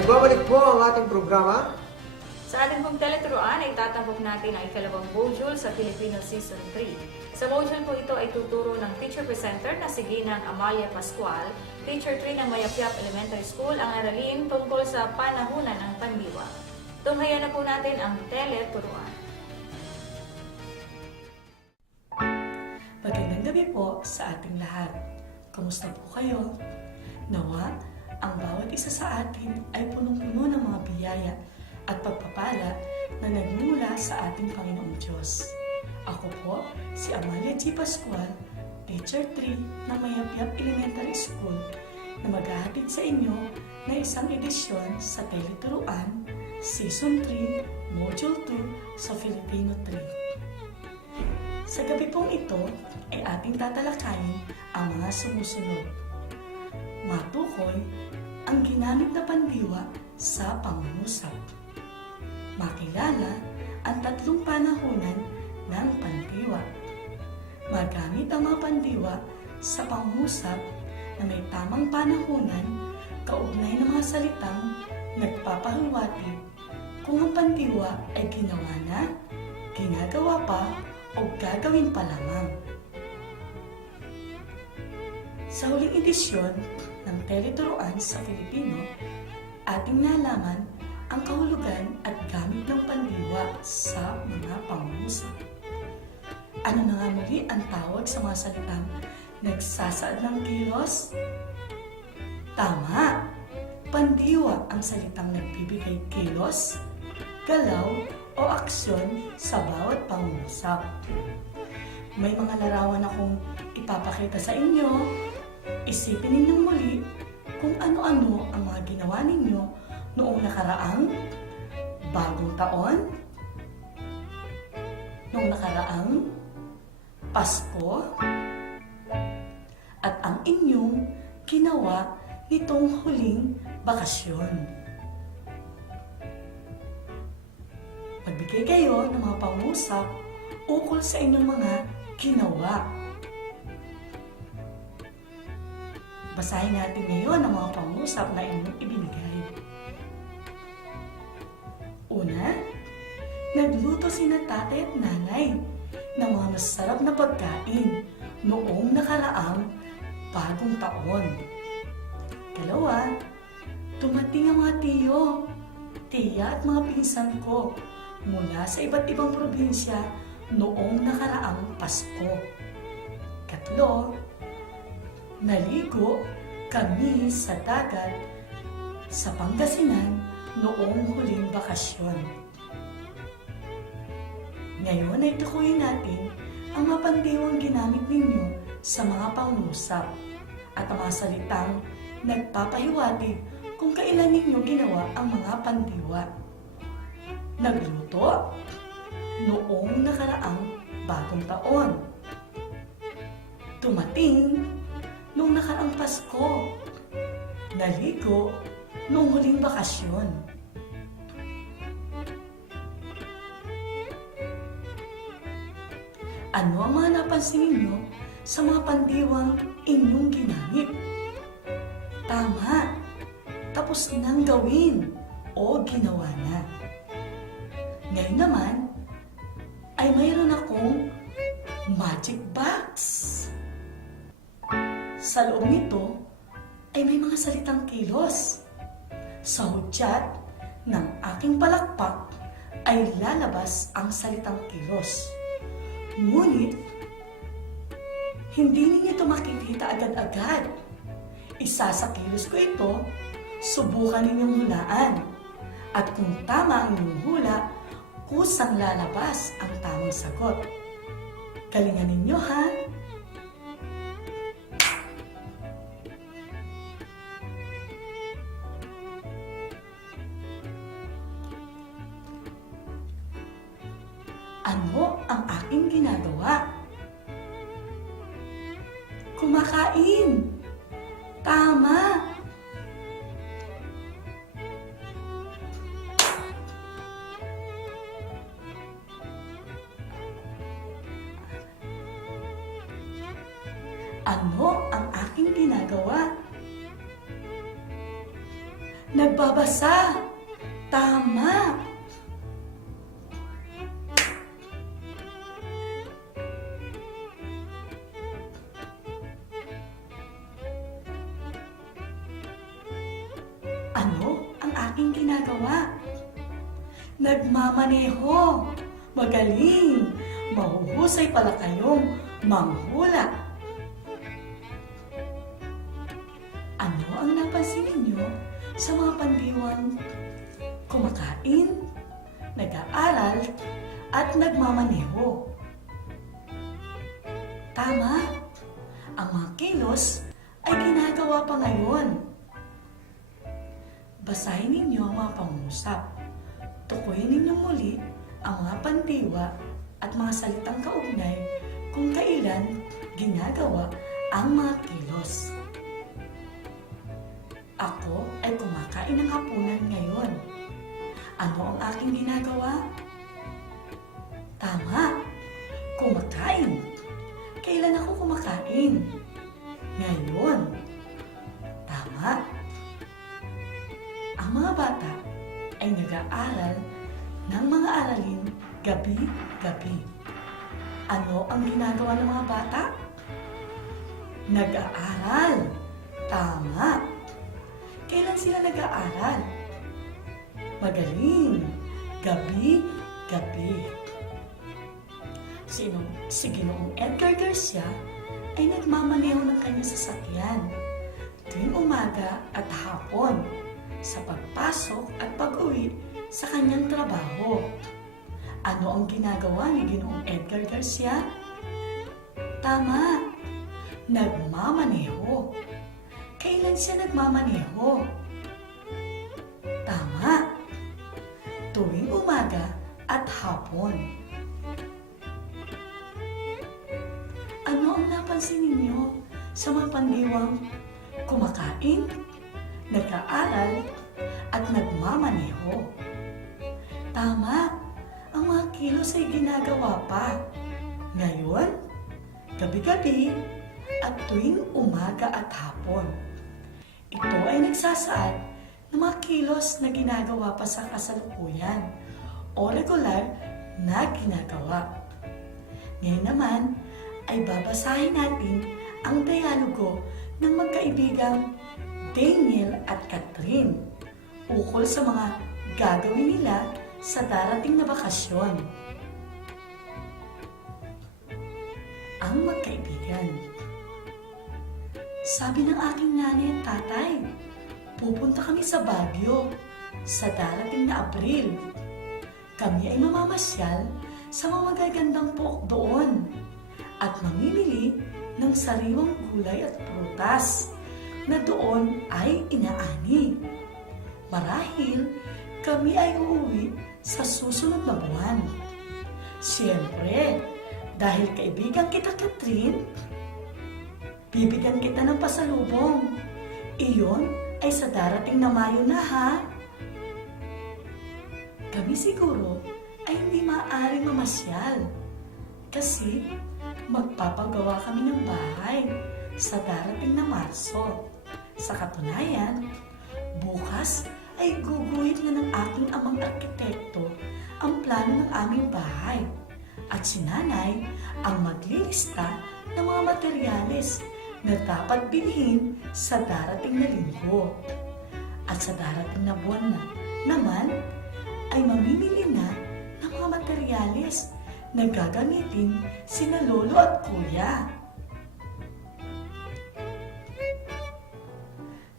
Nagbabalik po ang ating programa. Sa ating pong teleturuan ay tatampok natin ang ikalawang module sa Filipino Season 3. Sa module po ito ay tuturo ng teacher presenter na si Ginang Amalia Pascual, Teacher 3 ng Mayapyap Elementary School, ang aralin tungkol sa panahunan ng pandiwa. Tunghayan na po natin ang teleturuan. Magandang gabi po sa ating lahat. Kumusta po kayo? Nawa, ang bawat isa sa atin ay punong-puno ng mga biyaya at pagpapala na nagmula sa ating Panginoong Diyos. Ako po, si Amalia G. Pascual, Teacher 3 ng Mayapyap Elementary School, na maghahatid sa inyo na isang edisyon sa Teleturuan, Season 3, Module 2 sa Filipino 3. Sa gabi pong ito ay ating tatalakayin ang mga sumusunod. Matukoy ang ginamit na pandiwa sa pangungusap. Makilala ang tatlong panahunan ng pandiwa. Magamit ang mga pandiwa sa pangungusap na may tamang panahunan kaugnay ng mga salitang nagpapahiwatig kung ang pandiwa ay ginawa na, ginagawa pa, o gagawin pa lamang. Sa huling edisyon ng Teleturuan sa Filipino, ating nalaman ang kahulugan at gamit ng pandiwa sa mga pangungusap. Ano na nga muli ang tawag sa mga salitang nagsasaad ng kilos? Tama! Pandiwa ang salitang nagbibigay kilos, galaw, o aksyon sa bawat pangungusap. May mga larawan akong ipapakita sa inyo. Isipin ninyong muli kung ano-ano ang mga ginawa ninyo noong nakaraang bagong taon, noong nakaraang Pasko, at ang inyong ginawa nitong huling bakasyon. Magbigay kayo ng mga pangusap ukol sa inyong mga ginawa. Basahin natin ngayon ang mga pangusap na inyong ibinigay. Una, nagluto sina tatay at nanay ng mga masarap na pagkain noong nakaraang bagong taon. Dalawa, dumating ang mga tiyo, tiya at mga pinsan ko mula sa iba't ibang probinsya noong nakaraang Pasko. Katlo, naligo kami sa dagat sa Pangasinan noong huling bakasyon. Ngayon ay tukuyin natin ang mga pandiwang ginamit ninyo sa mga pangungusap at ang mga salitang nagpapahiwatig kung kailan ninyo ginawa ang mga pandiwa. Nagluto noong nakaraang bagong taon. Dumating noong nakaraang Pasko. Naligo noong huling bakasyon. Ano ang mga napansin ninyo sa mga pandiwang inyong ginamit? Tama! Tapos nang gawin o ginawa na. Ngayon naman, ay mayroon akong magic box. Sa loob nito ay may mga salitang kilos. Sa hudyat ng aking palakpak ay lalabas ang salitang kilos. Ngunit, hindi ninyo ito makikita agad-agad. Isasakilos ko ito, subukan ninyong hulaan. At kung tama ang inyong hula, kusang lalabas ang tamang sagot. Galingan ninyo, ha? Ano ang aking ginagawa? Kumakain! Tama! Ano ang aking ginagawa? Nagbabasa. Tama. Ano ang aking ginagawa? Nagmamaneho. Magaling. Mahuhusay pala kayong manghula. Ano ang napansin ninyo sa mga pandiwang kumakain, nag-aaral, at nagmamaneho? Tama. Ang mga kilos ay ginagawa pa ngayon. Basahin ninyo ang mga pangungusap. Tukuyin ninyo muli ang mga pandiwa at mga salitang kaugnay kung kailan ginagawa ang mga kilos. Ako ay kumakain ng hapunan ngayon. Ano ang aking ginagawa? Tama, kumakain. Kailan ako kumakain? Ngayon. Tama. Ang mga bata ay nag-aaral ng mga aralin gabi-gabi. Ano ang ginagawa ng mga bata? Nag-aaral. Tama. Kailan sila nag-aaral? Magaling. Gabi-gabi. Si Ginoong Edgar Garcia ay nagmamaneho ng kanyang sasakyan tuwing umaga at hapon sa pagpasok at pag-uwi sa kanyang trabaho. Ano ang ginagawa ni Ginoong Edgar Garcia? Tama, nagmamaneho. Kailan siya nagmamaneho? Tama, tuwing umaga at hapon. Ano ang napansin ninyo sa mga pandiwang kumakain, nag-aaral, at nagmamaneho? Tama, ang mga kilos ay ginagawa pa. Ngayon, gabi-gabi, at tuwing umaga at hapon. Ito ay nagsasaad ng mga kilos na ginagawa pa sa kasalukuyan o regular na ginagawa. Ngayon naman, ay babasahin natin ang dialogo ng magkaibigang Daniel at Catherine ukol sa mga gagawin nila sa darating na bakasyon. Ang magkaibigan. Sabi ng aking nanay at tatay, pupunta kami sa Baguio sa darating na Abril. Kami ay mamamasyal sa mga magagandang pook doon at mamimili ng sariwang gulay at prutas na doon ay inaani. Marahil kami ay uuwi sa susunod na buwan. Siyempre, dahil kaibigan kita, Catherine, bibigyan kita ng pasalubong. Iyon ay sa darating na Mayo na, ha? Kami siguro ay hindi maaaring mamasyal kasi magpapagawa kami ng bahay sa darating na Marso. Sa katunayan, bukas ay guguhit na ng aking amang arkitekto ang plano ng aming bahay at si nanay ang maglilista ng mga materyales na dapat bilhin sa darating na linggo. At sa darating na buwan naman ay mamimili na ng mga materyales na gagamitin sina lolo at kuya.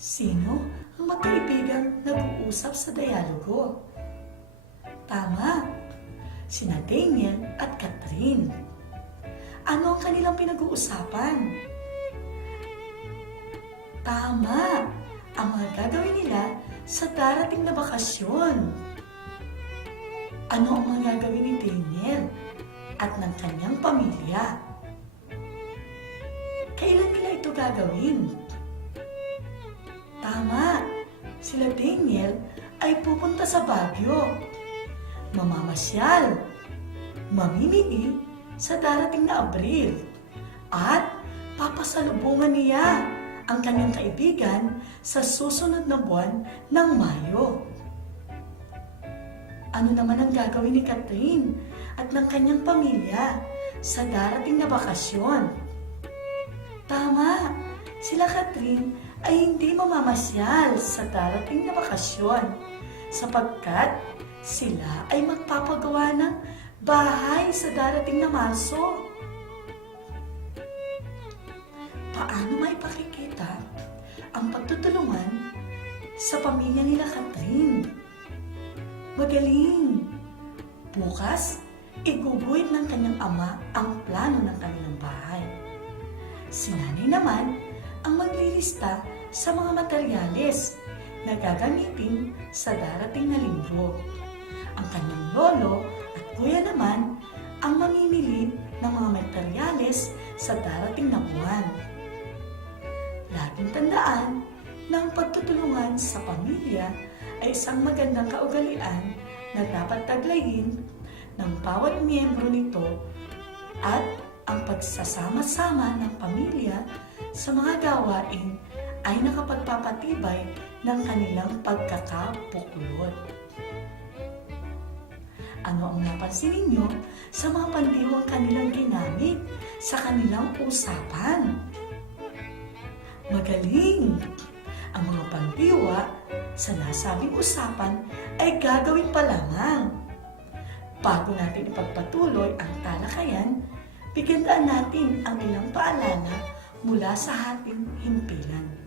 Sino ang magkaibigang nag-uusap sa dialogo? Tama, sina Daniel at Catherine. Ano ang kanilang pinag-uusapan? Tama, ang mga gagawin nila sa darating na bakasyon. Ano ang mga gagawin ni Daniel at ng kanyang pamilya? Kailan nila ito gagawin? Tama, sila Daniel ay pupunta sa Baguio. Mamamasyal, mamimili sa darating na Abril, at papasalubungan niya ang kanyang kaibigan sa susunod na buwan ng Mayo. Ano naman ang gagawin ni Catherine at ng kanyang pamilya sa darating na bakasyon? Tama, sila Catherine ay hindi mamamasyal sa darating na bakasyon sapagkat sila ay magpapagawa ng bahay sa darating na Marso. Paano may pakikita ang pagtutulungan sa pamilya nila Catherine? Magaling! Bukas, iguguhit ng kanyang ama ang plano ng kanilang bahay. Si nanay naman ang maglilista sa mga materyales na gagamitin sa darating na linggo. Ang kanyang lolo at kuya naman ang mamimili ng mga materyales sa darating na buwan. Laging tandaan na ang pagtutulungan sa pamilya ay isang magandang kaugalian na dapat taglayin ng bawat miyembro nito at ang pagsasama-sama ng pamilya sa mga gawain ay nakapagpapatibay ng kanilang pagkakabuklod. Ano ang napansin ninyo sa mga pandiwang kanilang ginamit sa kanilang usapan? Magaling! Ang mga pandiwa sa nasabing usapan ay gagawin pa lamang. Bago natin ipagpatuloy ang talakayan, bigyan natin ang ilang paalala mula sa ating himpilan.